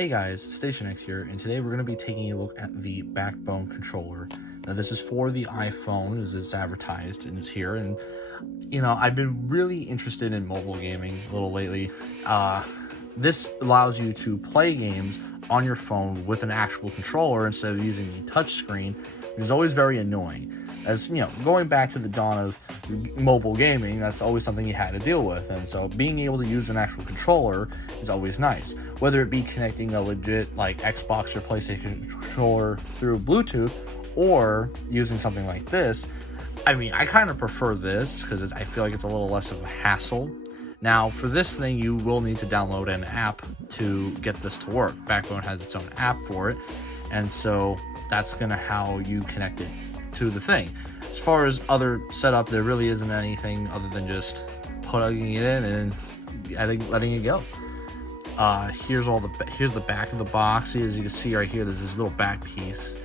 Hey guys, Station X here, and today we're going to be taking a look at the Backbone controller. Now this is for the iPhone as it's advertised and it's here, and I've been really interested in mobile gaming a little lately. This allows you to play games on your phone with an actual controller instead of using the touch screen, which is always very annoying. As going back to the dawn of mobile gaming, that's always something you had to deal with, and so being able to use an actual controller is always nice. Whether it be connecting a legit like Xbox or PlayStation controller through Bluetooth, or using something like this, I kind of prefer this because I feel like it's a little less of a hassle. Now, for this thing, you will need to download an app to get this to work. Backbone has its own app for it, and so that's gonna how you connect it to the thing. As far as other setup, there really isn't anything other than just plugging it in and letting it go. Here's the back of the box. As you can see right here, there's this little back piece.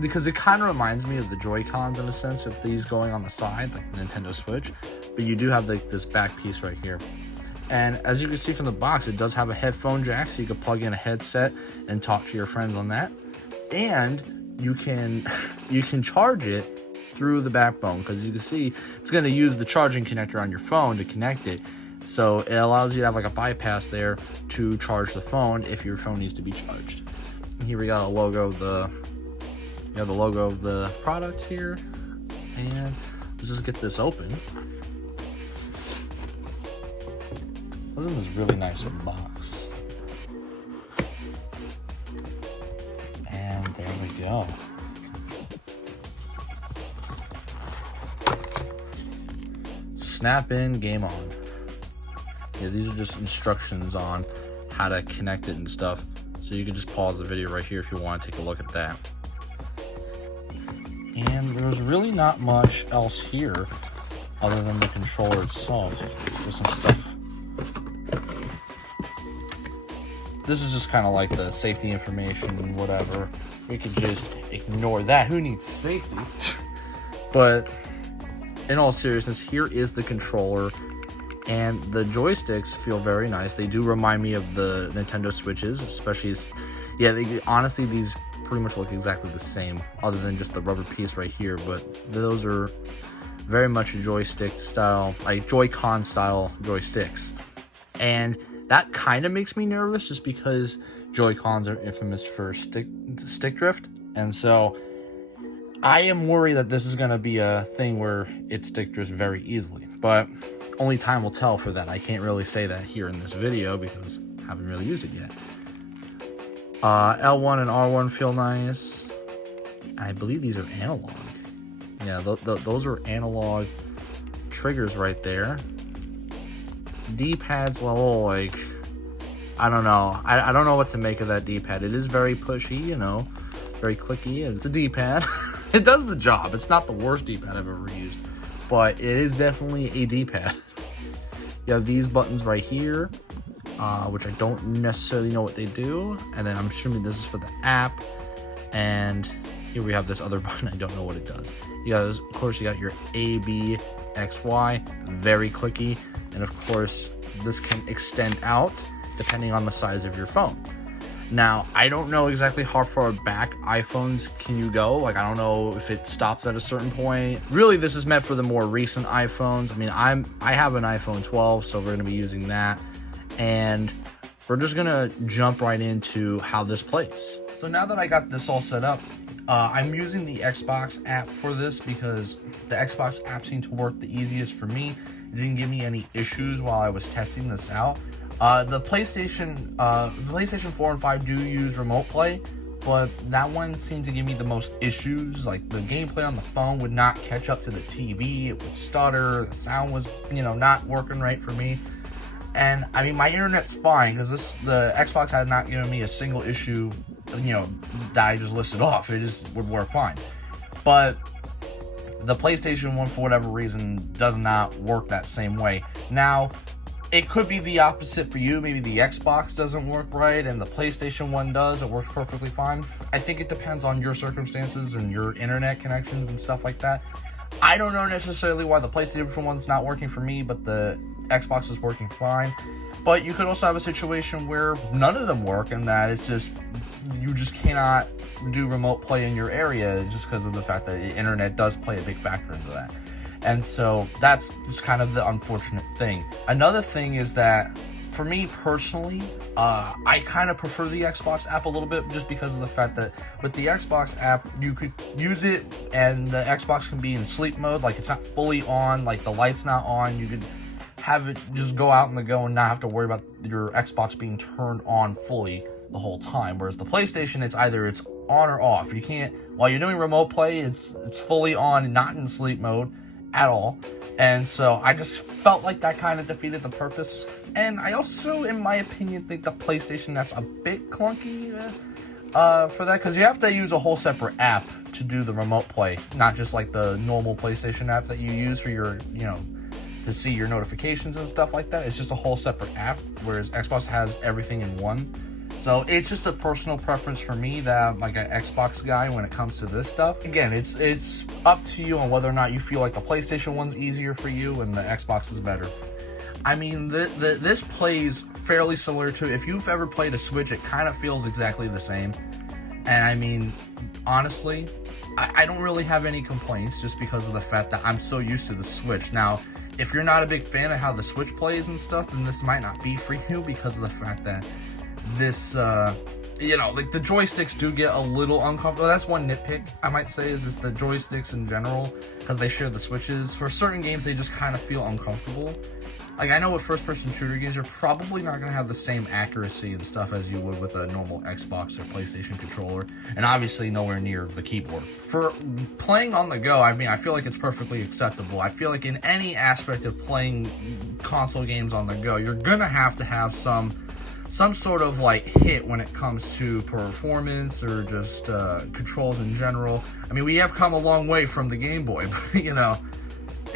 Because it kind of reminds me of the Joy-Cons in a sense, with these going on the side like the Nintendo Switch, but you do have this back piece right here. And as you can see from the box, it does have a headphone jack, so you can plug in a headset and talk to your friends on that. And you can charge it through the Backbone, because you can see it's going to use the charging connector on your phone to connect it. So it allows you to have like a bypass there to charge the phone if your phone needs to be charged. And here we got a logo of the logo of the product here, and let's just get this open. Wasn't this really nice box? And there we go. Snap in, game on. Yeah, these are just instructions on how to connect it and stuff. So you can just pause the video right here if you want to take a look at that. And there's really not much else here other than the controller itself. There's some stuff. This is just kind of like the safety information and whatever. We could just ignore that. Who needs safety? But in all seriousness, here is the controller, and the joysticks feel very nice. They do remind me of the Nintendo Switches, especially, honestly, these pretty much look exactly the same, other than just the rubber piece right here, but those are very much joystick style, like Joy-Con style joysticks. And that kind of makes me nervous, just because Joy-Cons are infamous for stick drift, and so I am worried that this is going to be a thing where it stick drifts very easily, but only time will tell for that. I can't really say that here in this video because I haven't really used it yet. L1 and R1 feel nice. I believe these are analog. Yeah, those are analog triggers right there. D-pad's a little like, I don't know. I don't know what to make of that D-pad. It is very pushy, very clicky. It's a D-pad. It does the job. It's not the worst D-pad I've ever used, but it is definitely a D-pad. You have these buttons right here, which I don't necessarily know what they do, and then I'm assuming this is for the app. And here we have this other button. I don't know what it does. Of course, you got your A, B, X, Y, very clicky, and of course, this can extend out depending on the size of your phone. Now, I don't know exactly how far back iPhones can you go. Like, I don't know if it stops at a certain point. Really, this is meant for the more recent iPhones. I have an iPhone 12, so we're going to be using that. And we're just going to jump right into how this plays. So now that I got this all set up, I'm using the Xbox app for this because the Xbox app seemed to work the easiest for me. It didn't give me any issues while I was testing this out. The PlayStation 4 and 5 do use remote play, but that one seemed to give me the most issues. Like, the gameplay on the phone would not catch up to the TV, it would stutter, the sound was, not working right for me. And, my internet's fine, because the Xbox had not given me a single issue, that I just listed off. It just would work fine. But the PlayStation 1, for whatever reason, does not work that same way. Now, it could be the opposite for you. Maybe the Xbox doesn't work right and the PlayStation 1 does. It works perfectly fine. I think it depends on your circumstances and your internet connections and stuff like that. I don't know necessarily why the PlayStation 1's not working for me, but the Xbox is working fine. But you could also have a situation where none of them work, and that it's just, you just cannot do remote play in your area just because of the fact that the internet does play a big factor into that. And so that's just kind of the unfortunate thing. Another thing is that, for me personally, I kind of prefer the Xbox app a little bit, just because of the fact that with the Xbox app, you could use it and the Xbox can be in sleep mode, like it's not fully on, like the light's not on. You could have it just go out in the go and not have to worry about your Xbox being turned on fully the whole time. Whereas the PlayStation, it's either it's on or off. You can't, while you're doing remote play, it's fully on, not in sleep mode at all. And so I just felt like that kind of defeated the purpose. And I also, in my opinion, think the PlayStation app's a bit clunky for that, because you have to use a whole separate app to do the remote play, not just like the normal PlayStation app that you use for your, to see your notifications and stuff like that. It's just a whole separate app, whereas Xbox has everything in one. So it's just a personal preference for me that I'm like an Xbox guy when it comes to this stuff. Again, it's up to you on whether or not you feel like the PlayStation one's easier for you and the Xbox is better. I mean, this plays fairly similar to, if you've ever played a Switch, it kind of feels exactly the same. And I mean, honestly, I don't really have any complaints, just because of the fact that I'm so used to the Switch. Now, if you're not a big fan of how the Switch plays and stuff, then this might not be for you, because of the fact that this, like the joysticks do get a little uncomfortable. That's one nitpick I might say, is just the joysticks in general, because they share the switches. For certain games, they just kind of feel uncomfortable. Like, I know with first-person shooter games, you're probably not going to have the same accuracy and stuff as you would with a normal Xbox or PlayStation controller, and obviously nowhere near the keyboard. For playing on the go, I mean, I feel like it's perfectly acceptable. I feel like in any aspect of playing console games on the go, you're going to have some sort of like hit when it comes to performance or just controls in general. I mean, we have come a long way from the Game Boy, but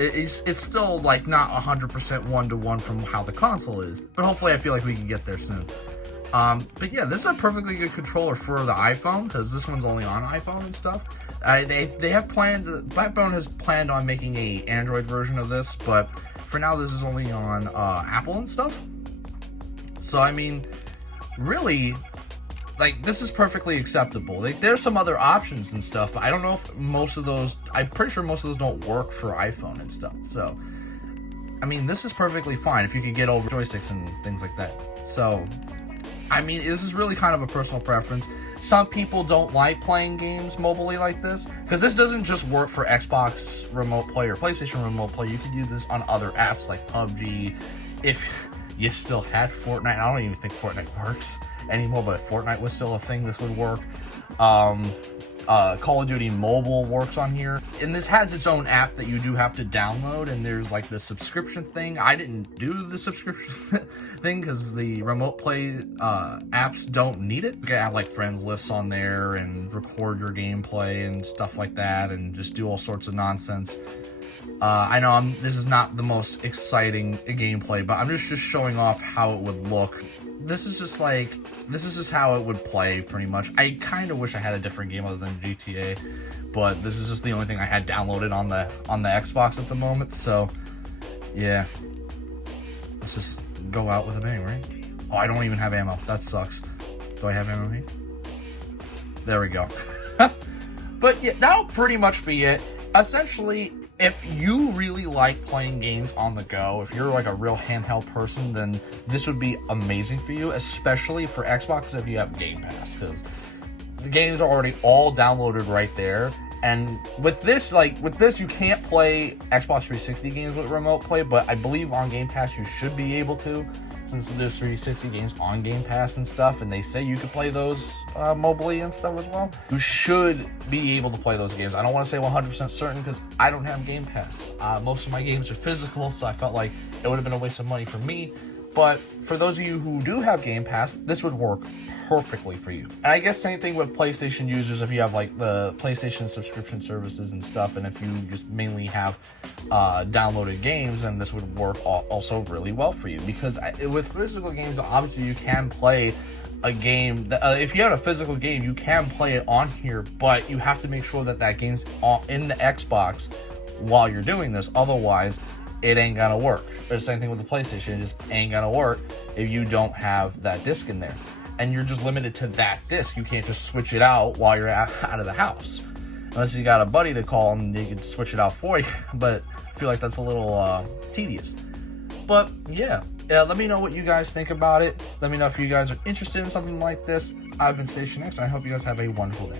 it's still like not 100% one-to-one from how the console is, but hopefully I feel like we can get there soon. But yeah, this is a perfectly good controller for the iPhone, because this one's only on iPhone and stuff. They have planned, Backbone has planned on making a Android version of this, but for now this is only on Apple and stuff. So I mean, really, like, this is perfectly acceptable. Like, there's some other options and stuff, but I don't know if most of those, I'm pretty sure most of those don't work for iPhone and stuff. So, I mean, this is perfectly fine if you can get over joysticks and things like that. So, I mean, this is really kind of a personal preference. Some people don't like playing games mobilely like this, because this doesn't just work for Xbox remote play or PlayStation remote play. You could use this on other apps like PUBG. If you still had Fortnite, I don't even think Fortnite works anymore, but if Fortnite was still a thing, this would work. Call of Duty Mobile works on here, and this has its own app that you do have to download, and there's like the subscription thing. I didn't do the subscription thing because the remote play apps don't need it. You can have like friends lists on there and record your gameplay and stuff like that, and just do all sorts of nonsense. I know this is not the most exciting gameplay, but I'm just showing off how it would look. This is just how it would play, pretty much. I kind of wish I had a different game other than GTA, but this is just the only thing I had downloaded on the Xbox at the moment. So, yeah, let's just go out with a bang, right? Oh, I don't even have ammo. That sucks. Do I have ammo here? There we go. But yeah, that'll pretty much be it. Essentially, if you really like playing games on the go, if you're like a real handheld person, then this would be amazing for you, especially for Xbox if you have Game Pass, because the games are already all downloaded right there. And with this, you can't play Xbox 360 games with remote play, but I believe on Game Pass you should be able to, since there's 360 games on Game Pass and stuff, and they say you can play those mobilely and stuff as well. You should be able to play those games. I don't want to say 100% certain because I don't have Game Pass. Most of my games are physical, so I felt like it would have been a waste of money for me. But for those of you who do have Game Pass, this would work perfectly for you. And I guess same thing with PlayStation users, if you have like the PlayStation subscription services and stuff, and if you just mainly have downloaded games, then this would work also really well for you. Because with physical games, obviously you can play a game, if you have a physical game, you can play it on here, but you have to make sure that that game's in the Xbox while you're doing this. Otherwise, it ain't gonna work. The same thing with the PlayStation, it just ain't gonna work if you don't have that disc in there. And you're just limited to that disc. You can't just switch it out while you're out of the house. Unless you got a buddy to call and they can switch it out for you. But I feel like that's a little tedious. But yeah, let me know what you guys think about it. Let me know if you guys are interested in something like this. I've been Station X, and I hope you guys have a wonderful day.